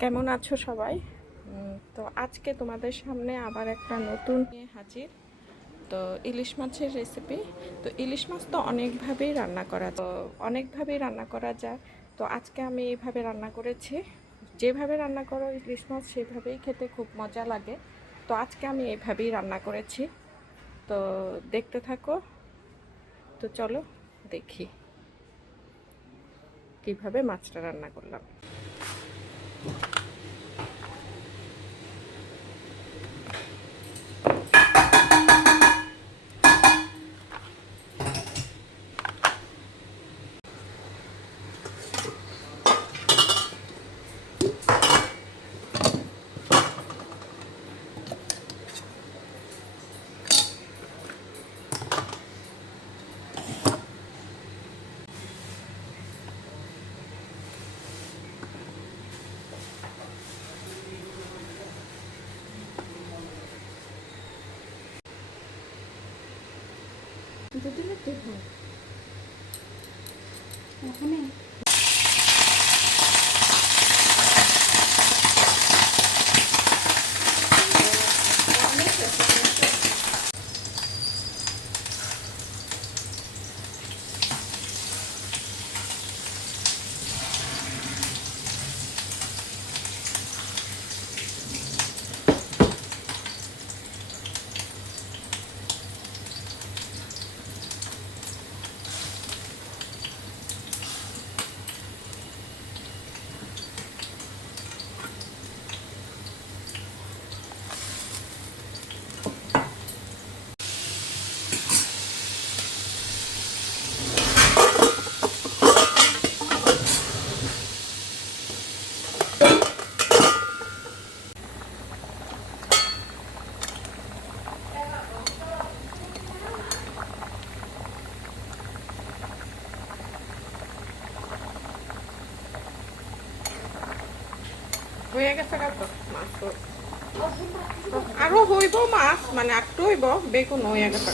কেমন আছো সবাই? তো আজকে তোমাদের সামনে আবার একটা নতুন নিয়ে হাজির। তো ইলিশ মাছের রেসিপি। তো ইলিশ মাছ তো অনেকভাবেই রান্না করা যায়। তো আজকে আমি এইভাবে রান্না করেছি। যেভাবে রান্না করো ইলিশ মাছ সেভাবেই খেতে খুব মজা লাগে। তো আজকে আমি এইভাবেই রান্না করেছি। তো দেখতে থাকো। তো চলো দেখি কিভাবে মাছটা রান্না করলাম। দুদিনের দেখো ওখানে হয়ে গেছে তো মাছ আরো হইব মাছ মানে একটু হইব বেগুন হয়ে গেছে।